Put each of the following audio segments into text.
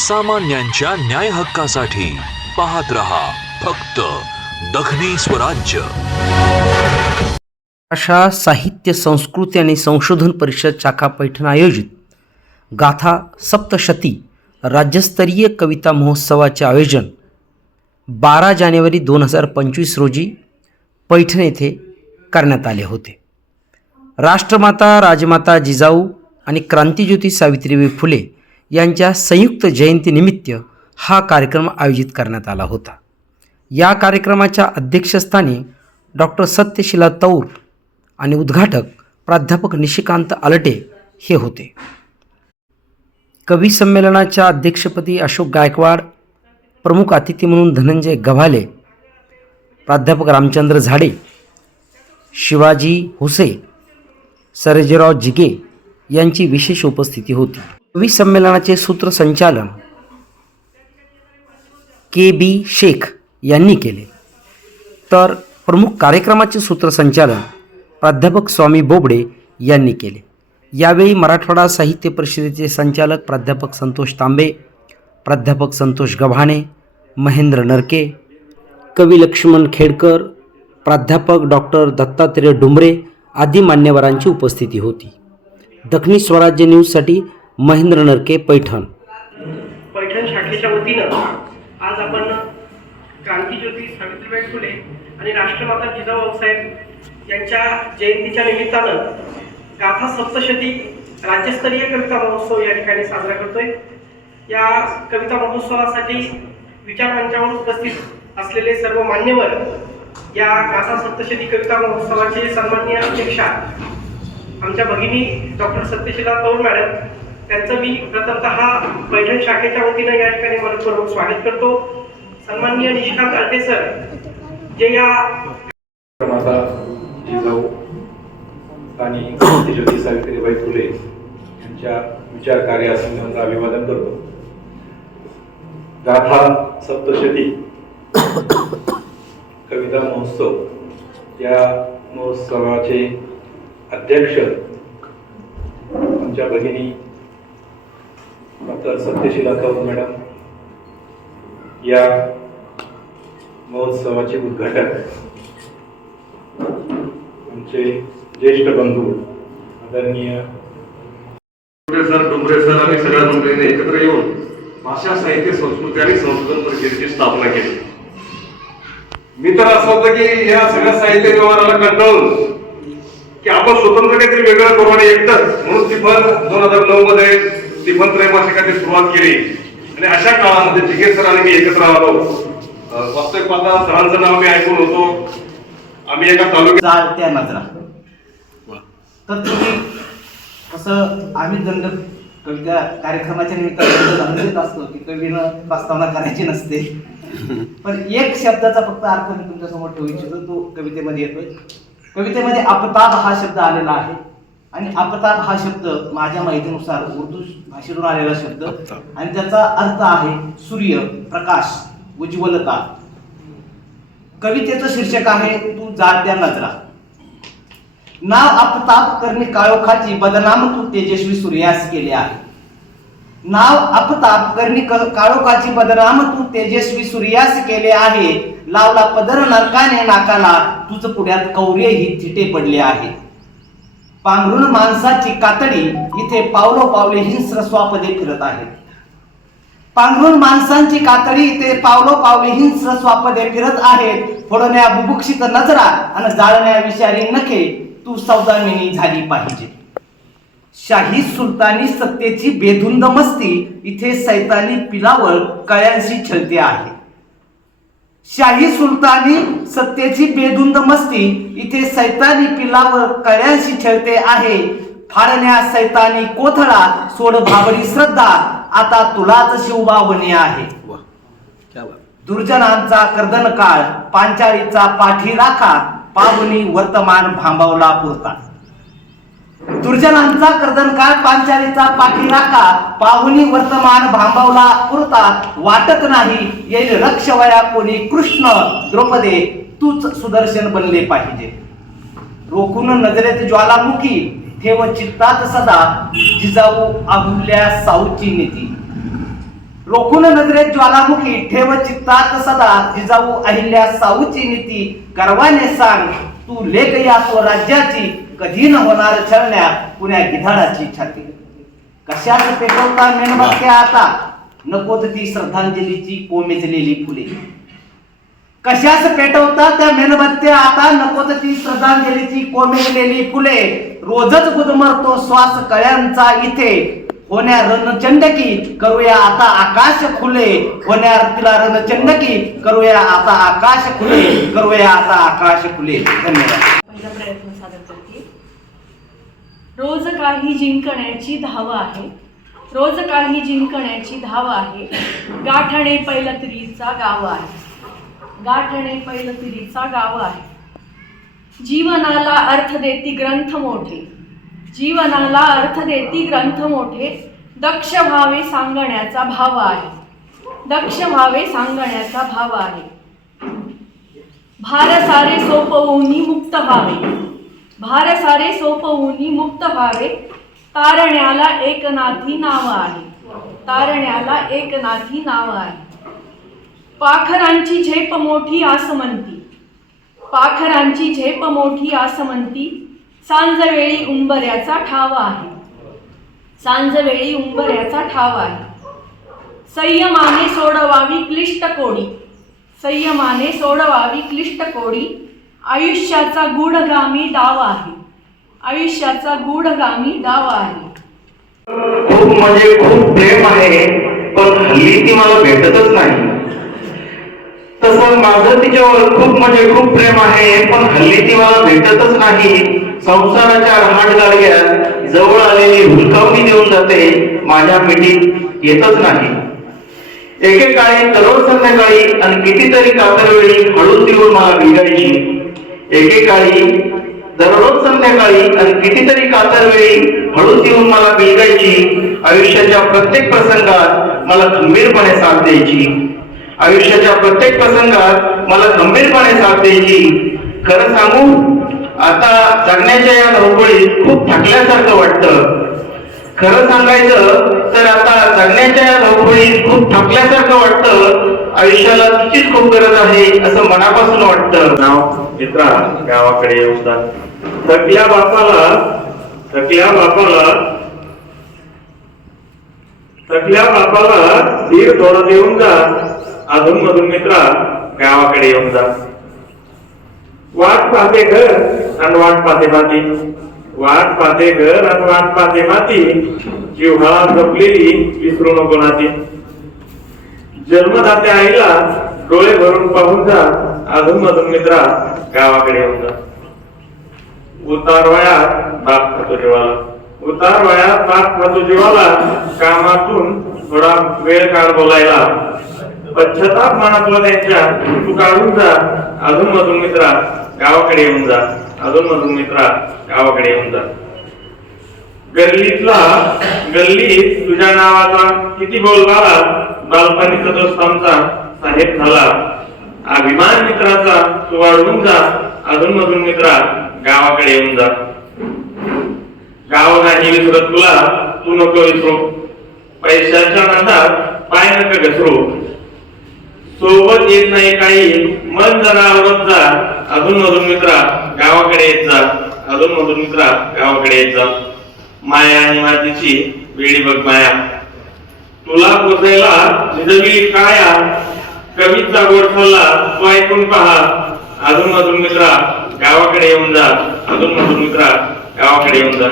सामान्यांच्या न्याय हक्कासाठी पाहत रहा फक्त दखनी स्वराज्य. अशा साहित्य संस्कृती आणि संशोधन परिषद शाखा पैठण आयोजित गाथा सप्तशती राज्यस्तरीय कविता महोत्सवाचे आयोजन बारा जानेवारी दोन हजार पंचवीस रोजी पैठण येथे करण्यात आले होते. राष्ट्रमाता राजमाता जिजाऊ आणि क्रांतिज्योती सावित्रीबाई फुले यांच्या संयुक्त जयंतीनिमित्त हा कार्यक्रम आयोजित करण्यात आला होता. या कार्यक्रमाच्या अध्यक्षस्थानी डॉक्टर सत्यशिला तौर आणि उद्घाटक प्राध्यापक निशिकांत आलटे हे होते. कवी संमेलनाच्या अध्यक्षपदी अशोक गायकवाड प्रमुख अतिथी म्हणून धनंजय गव्हाले प्राध्यापक रामचंद्र झाडे शिवाजी हुसे सरजेराव जिगे यांची विशेष उपस्थिती होती. कवी संमेलनाचे सूत्रसंचालन के बी शेख यांनी केले. तर प्रमुख कार्यक्रमाचे सूत्रसंचालन प्राध्यापक स्वामी बोबडे यांनी केले. यावेळी मराठवाडा साहित्य परिषदेचे संचालक प्राध्यापक संतोष तांबे प्राध्यापक संतोष गव्हाणे महेंद्र नरके कवी लक्ष्मण खेडकर प्राध्यापक डॉक्टर दत्तात्रय डुंबरे आदी मान्यवरांची उपस्थिती होती. दखनी स्वराज्य न्यूजसाठी महेंद्र नरके पैठण. पैठण शाखेच्या वतीनं आज आपण क्रांतीज्योती सावित्रीबाई फुले आणि राष्ट्रमाता जिजाऊ साहेब यांच्या जयंतीच्या निमित्तानं गाथा सप्तशती राज्यस्तरीय कविता महोत्सव या ठिकाणी साजरा करतोय. या कविता महोत्सवासाठी विचारमंचावर उपस्थित असलेले सर्व मान्यवर या गाथा सप्तशती कविता महोत्सवाचे सन्माननीय अध्यक्षा आमच्या भगिनी डॉक्टर सत्यशिला कौर मॅडम त्यांचं मी प्रथमतः पैठण शाखेच्या वतीनं या ठिकाणी मनपूर्वक स्वागत करतो. सन्माननीय निशिकांत आलटे सर जे या जिजाऊ आणि सावित्रीबाई फुले यांच्या विचार कार्यास अभिवादन करतो. गाथा सप्तशती कविता महोत्सव या महोत्सवाचे अध्यक्ष आमच्या भगिनी डॉक्टर सत्यशिला कौर मॅडम या महोत्सवाचे उद्घाटक आमचे ज्येष्ठ बंधू आदरणीय सर डोंगरे सर आणि सगळ्या मंडळीने एकत्र येऊन भाषा साहित्य संस्कृती आणि संशोधन परिषदेची स्थापना केली. मी तर असं होतं की या सगळ्या साहित्य व्यवहाराला कंटाळून की आपण स्वतंत्र काहीतरी वेगळं करू आणि एकटंच. म्हणून तिफन दोन हजार नऊ मध्ये तिफन त्रैमासिकाची सुरुवात केली. आणि अशा काळामध्ये जिगे सर आणि मी एकत्र आलो. वास्तविक पाहता सरांचं नाव मी ऐकून होतो. आम्ही एका तालुक्यात चालत्या नजरा. तर तुम्ही कसं आम्ही दंड कविता कार्यक्रमाच्या निमित्तानं दंड देत असतो की कवीनं प्रस्तावना करायची नसते. पण एक शब्दाचा फक्त अर्थ मी तुमच्यासमोर ठेवू इच्छितो तो कवितेमध्ये येतोय. कवितेमध्ये आपताब हा शब्द आलेला आहे. आणि आपताब हा शब्द माझ्या माहितीनुसार उर्दू भाषेतून आलेला शब्द. आणि त्याचा अर्थ आहे सूर्य प्रकाश उज्ज्वलता. कवितेचं शीर्षक आहे तू जात्या नजरा. नाव आपताप करणे काळोखाची बदनाम तू तेजस्वी सूर्यास केले आहे. नाव आपताप करणी काळोखाची बदनाम तू तेजस्वी सूर्यास केले आहे. लावला पदर नरकाने नाकाला? तुझ पुढ्यात कौर्यही थिटे पडले आहे. पांघरुण माणसाची कातडी इथे पावलो पावले हिंस्र स्वापदे फिरत आहेत पांघरुण माणसांची कातडी इथे पावलो पावले हिंस्र स्वापदे फिरत आहेत फोडण्या बुभुक्षित नजरा आणि जाळण्या विषारी नखे तू सौदामिनी झाली पाहिजे. शाही सुलतानी सत्तेची बेधुंद मस्ती इथे सैतानी पिलावर कळ्यांशी छळते आहे. शाही सुलतानी सत्तेची बेधुंद मस्ती इथे सैतानी पिलावर कळ्यांशी छळते आहे. फाळण्या सैतानी कोथळा सोड भाबरी श्रद्धा आता तुलाच शिवबावणी आहे. दुर्जनांचा कर्दन काळ पांचाळीचा पाठी राखा पावनी वर्तमान भांबावला पुरता. दुर्जनांचा कर्दनकाळ पांचालीचा पाठी का पाहुनी वर्तमान भांबावला पुरता वाटत नाही येईल रक्षवया कोणी कृष्ण. द्रौपदे तूच सुदर्शन बनले पाहिजे. रोखून नजरेत ज्वालामुखी ठेव चित्तात सदा जिजाऊ अहुल्या साऊची नीती. रोखून नजरेत ज्वालामुखी ठेव चित्तात सदा जिजाऊ अहिल्या साऊची नीती. गर्वाने सांग तू लेख या स्वराज्याची कधी न होणार छळण्या पुण्या गिधाडाची छाती. कशाच पेटवता मेणबत्त्या आता? नकोत ती श्रद्धांजलीची कोमेजलेली फुले. कशाच पेटवता त्या मेणबत्त्या आता? नकोत ती श्रद्धांजलीची कोमेजलेली फुले. रोजच गुदमरतो श्वास कळ्यांचा इथे. होण्या रणचंडकी करूया आता आकाश खुले. होण्या तिला रणचंडकी करूया आता आकाश खुले. करूया आता आकाश खुले. धन्यवाद पहिला प्रयत्न सादर करते रोज काही जिंकण्याची धाव आहे. रोज काही जिंकण्याची धाव आहे. गाठणे पैलतिरीचा गाव आहे. गाठणे पैलतिरीचा गाव आहे. जीवनाला अर्थ देती ग्रंथ मोठे. जीवनाला अर्थ देती ग्रंथ मोठे. दक्ष भावे सांगण्याचा भाव आहे. दक्ष भावे सांगण्याचा भाव आहे. भार सारे सोपवूनी मुक्त व्हावे. भार सारे सोपवूनी मुक्त व्हावे तारण्याला एकनाथी नाव आहे. तारण्याला एकनाथी नाव आहे. पाखरांची झेप मोठी आसमंती पाखरांची झेप मोठी आसमंती सांजवेळी उंबऱ्याचा ठाव आहे. सांजवेळी उंबऱ्याचा ठाव आहे. संयमाने सोडवावी क्लिष्ट कोडी. संयमाने सोडवावी क्लिष्ट कोडी. आयुष्याचा गूढगामी डाव आहे. आयुष्याचा गूढगामी डाव आहे. खूप म्हणजे खूप प्रेम आहे पण हल्ली ती मला भेटतच नाही. तसं माझं तिच्यावर खूप म्हणजे खूप प्रेम आहे पण हल्ली ती मला भेटतच नाही. संसाराच्या रहाट गाडग्यात जवळ आलेली हुलकावणी देऊन जाते माझ्या मिठीत येतच नाही. एकेकाळी दररोज संध्याकाळी आणि कितीतरी कातरवेळी हळूच येऊन मला भिगायची. एकेकाळी दररोज संध्याकाळी आणि कितीतरी कातर वेळी हळूच येऊन मला बिलगायची आयुष्याच्या प्रत्येक प्रसंगात मला खंबीरपणे साथ द्यायची. आयुष्याच्या प्रत्येक प्रसंगात मला खंबीरपणे साथ द्यायची. खरं सांगू आता जगण्याच्या या धावपळीत खूप थकल्यासारखं वाटतं. खरं सांगायचं तर आता जगण्याच्या या धावपळीत खूप थकल्यासारखं वाटतं. आयुष्याला तिचीच खूप गरज आहे असं मनापासून वाटतं. मित्रा गावाकडे येऊन थकल्या बापाला थकल्या बापाला थकल्या बापाला धीर थोडा देऊन जा. अधून मधून मित्रा गावाकडे येऊन जा. वाट पाहते घर आणि वाट पाहते माती. वाट पाहते घर आणि वाट पाहते माती. जिव्हाळा जपलेली विसरू नको नाती. जन्मदात्या आईला डोळे भरून पाहून जा. अजून मधून मित्रा गावाकडे येऊन जा. उतार वयात बाप खातो जीवाला. उतार वयात बाप खातो जीवाला कामातून थोडा वेळ काढ बोलायला. पश्चाताप मनातला त्यांच्या तू काढून जा. अजून मधून मित्रा गावाकडे येऊन जा. अजून मधून मित्रा गावाकडे येऊन जा. गल्लीतला गल्लीत तुझ्या नावाचा किती बोलबाला बालपणीचा दोस्त आमचा साहेब झाला अभिमान मित्राचा तू वाढवून जा. अधून मधून मित्रा गावाकडे येऊन जा. गाव नाही विसरत तुला तू नको विसरू. पैशाच्या नादात पाय नका घसरू. सोबत येत नाही काही मन जरा आवडत जा. अधून मधून मित्रा गावाकडे येत जा. अधून मधून मित्रा गावाकडे येत जा. माया आणि मातीची वेळी बघ माया. तुला पोचायला झिजविली काया कवीचा गोड ठरला तो ऐकून पहा? अधून मधून मित्रा गावाकडे येऊन जा. अधून मधून मित्रा गावाकडे येऊन जा.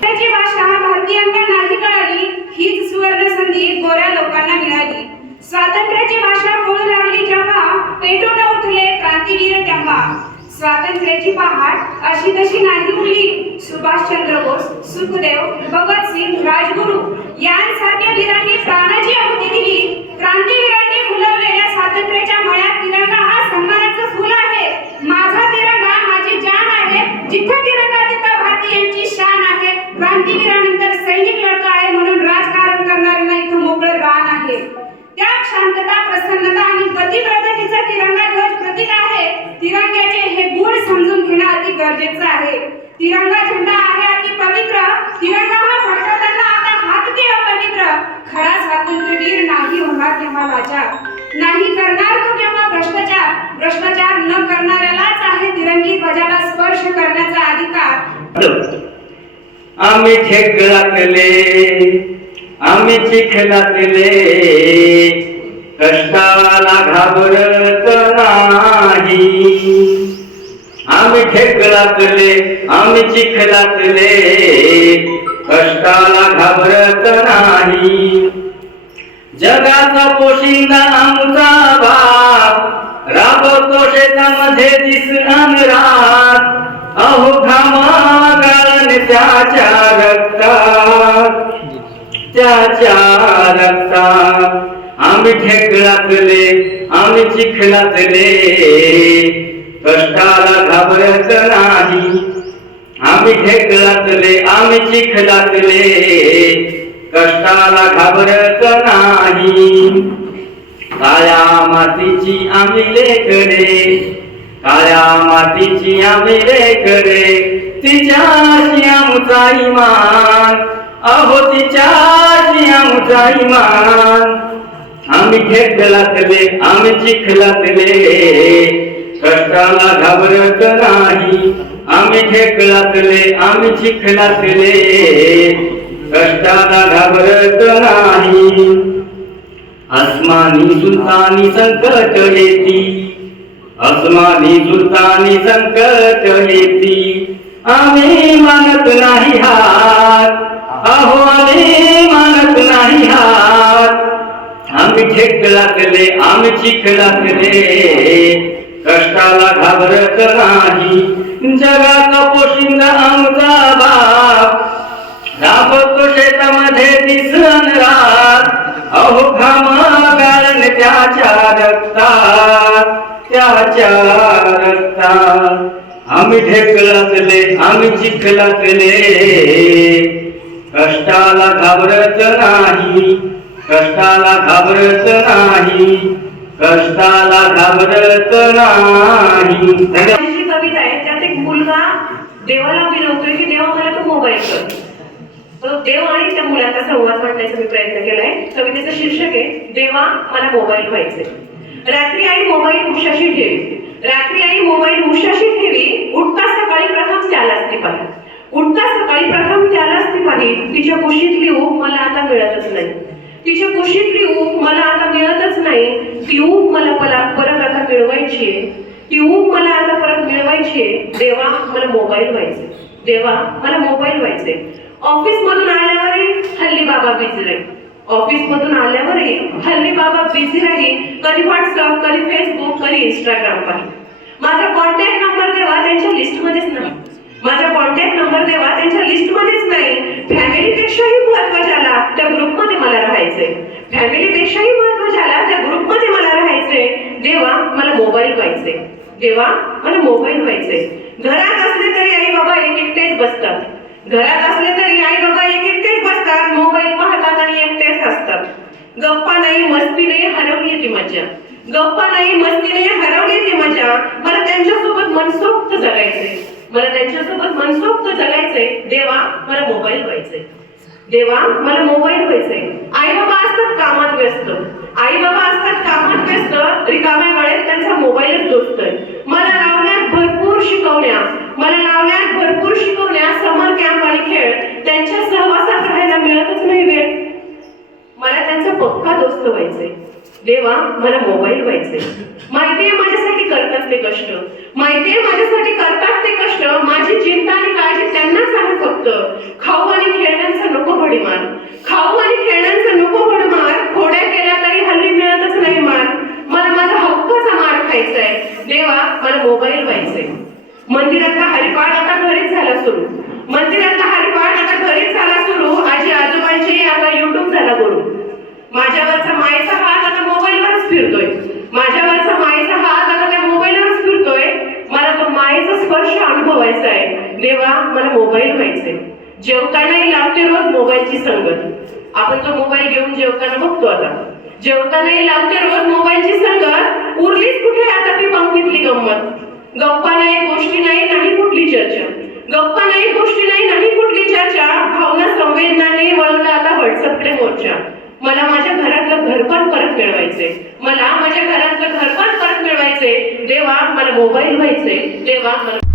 त्याची भाषा भारतीयांना नाही कळाली हीच सुवर्ण संधी गोऱ्या लोकांना मिळाली. स्वातंत्र्याची भाषा बोलू लागली जेव्हा पेटून उठले क्रांतीवीर तेव्हा स्वातंत्र्याची पहाट अशी तशी नाही उरली. सुभाषचंद्र बोस सुखदेव भगतसिंग राजगुरू यांसारख्या वीरांनी प्राणाची आहुती दिली. क्रांतीवीरांनी फुलवलेल्या स्वातंत्र्याच्या मळ्यात आम्ही ठेकलातले आम्ही चिखलातले. कष्टाला घाबरत नाही. आम्ही ठेकलातले आम्ही चिखलातले. कष्टाला घाबरत नाही. जगाचा पोशिंदा आमचा भाग राबवतो शेतामध्ये दिसणार रात अहो घामा त्याच्या रक्तात त्याच्या रक्तात. आम्ही ठेकळातले आम्ही चिखलातले. कष्टाला घाबरत नाही. आम्ही ढेकळातले आम्ही चिखलातले. कष्टाला घाबरत नाही. काळ्या मातीची आम्ही लेकरे काळ्या मातीची आम्ही रेखरे तिच्याशी आमचा इमान अहो तिच्याशी आमचा इमान आम्ही ढेकळातले आम्ही चिखलातले. कष्टाला घाबरत नाही. आम्ही खेकलातले आम्ही चिखलातले. कष्टाला घाबरत नाही. आसमानी सुलतानी संकट येती. अस्मानी सुलतानी संकट येती आम्ही मानत नाही हात. अहो आम्ही मानत नाही हात. आम्ही ठेकलातले आम्ही चिखलातले. कष्टाला घाबरत नाही. जगाचा पोशिंदा आमचा बाप. राबतो शेतामध्ये दिसन रात. अहो घामा कारण त्याच्या त्याच्या आम्ही ढेकलातले आम्ही चिखलातले कष्टाला घाबरत नाही कष्टाला घाबरत नाही कष्टाला घाबरत नाही। जी कविता आहे त्यात एक मुलगा देवाला विनवतोय की देवा मला तो मोबाईल कर. तो देव आणि त्या मुलाचा संवाद मांडण्याचा मी प्रयत्न केलाय. कवितेचं शीर्षक आहे देवा मला मोबाईल व्हायचे रात्री आई मोबाईल उशाशी ठेवी. रात्री आई मोबाईल उशाशी ठेवी उठता सकाळी प्रथम त्यालाच ती पाहिजे उठता सकाळी प्रथम त्यालाच ती पाहिजे तिच्या कुशीतली ऊब मला आता मिळतच नाही. तिच्या कुशीतली ऊब मला आता मिळतच नाही. ती ऊब मला मला परत आता मिळवायची आहे. ती ऊब मला आता परत मिळवायची आहे. देवा मला मोबाईल व्हायचे देवा मला मोबाईल व्हायचे ऑफिस मधून आल्यावर हल्ली बाबा बिझी ऑफिस मधून आल्यावरही हल्ली बाबा बिझी राहील कधी व्हॉट्सअप कधी फेसबुक कधी इंस्टाग्राम पाहिजे माझा कॉन्टॅक्ट नंबर देवा त्यांच्या लिस्टमध्येच नाही. माझा कॉन्टॅक्ट नंबर देवा त्यांच्या लिस्टमध्येच नाही. फॅमिलीपेक्षाही महत्वाच्याला त्या ग्रुपमध्ये मला राहायचंय. फॅमिलीपेक्षाही महत्वाच्याला त्या ग्रुपमध्ये मला राहायचंय. देवा मला मोबाईल व्हायचे देवा मला मोबाईल व्हायचे घरात असले तरी आई बाबा एक एकटेच बसतात. घरात असले तरी आई बाबा एक एकटेच बसतात मोबाईल पाहतात आणि एकटेच असतात गप्पा नाही मस्तीने हरवली ती मजा गप्पा नाही मस्तीने हरवली ती मजा मला त्यांच्यासोबत मनसोक्त जगायचंय. मला त्यांच्यासोबत मनसोक्त जगायचंय. देवा मला मोबाईल व्हायचंय. देवा मला मोबाईल व्हायचंय. आई बाबा असतात कामात व्यस्त. आई बाबा असतात कामात व्यस्त रिकाम्या वेळेत त्यांचा मोबाईलच दोस्तोय मला लावण्यात भरपूर शिकवण्या मला लावण्यात भरपूर शिकवण्या समर कॅम्प आणि खेळ त्यांच्या सहवासात राहायला मिळतच नाही वेळ मला त्यांचा पक्का दोस्त व्हायचंय देवा मला मोबाईल व्हायचे माहितीये माझ्यासाठी करतात ते कष्ट. माहितीये माझ्यासाठी करतात ते कष्ट. माझी चिंता आणि काळजी त्यांनाच आहे फक्त. खाऊ आणि खेळण्यांचा नको भडीमार. खाऊ आणि खेळण्यांचा नको भडीमार. खोड्या केल्या तरी हल्ली मिळतच नाही मार. मला माझा हक्काचा मार खायचाय. देवा मला मोबाईल व्हायचंय. मंदिरातला हरिपाठ आता घरीच झाला सुरू. मंदिरात हरिपाठ आता घरीच झाला सुरू आजी आजोबांचेही आता युट्यूब झाला गुरु माझ्यावरचा मायेचा हात आता मोबाईलवरच फिरतोय माझ्यावरचा मायेचा हात आता त्या मोबाईलवरच फिरतोय मला तो मायेचा व्हायचं आहे. देवा मला मोबाईल व्हायचंय. जेवतानाही लावते रोज मोबाईलची संगत. आपण तो मोबाईल घेऊन जेवताना बघतो आता. जेवतानाही लावते रोज मोबाईलची संगत. उरलीच कुठे आता ती पंक्तीतली गंमत? गप्पा नाही गोष्टी नाही नाही कुठली चर्चा? गप्पा नाही गोष्टी नाही नाही कुठली चर्चा? भावना संवेदनाने वळवला आता व्हॉट्सअपकडे मोर्चा. मला माझ्या घरातलं घरपण परत मिळवायचे मला माझ्या घरातलं घरपण परत मिळवायचे देवा मला मोबाईल व्हायचे देवा मला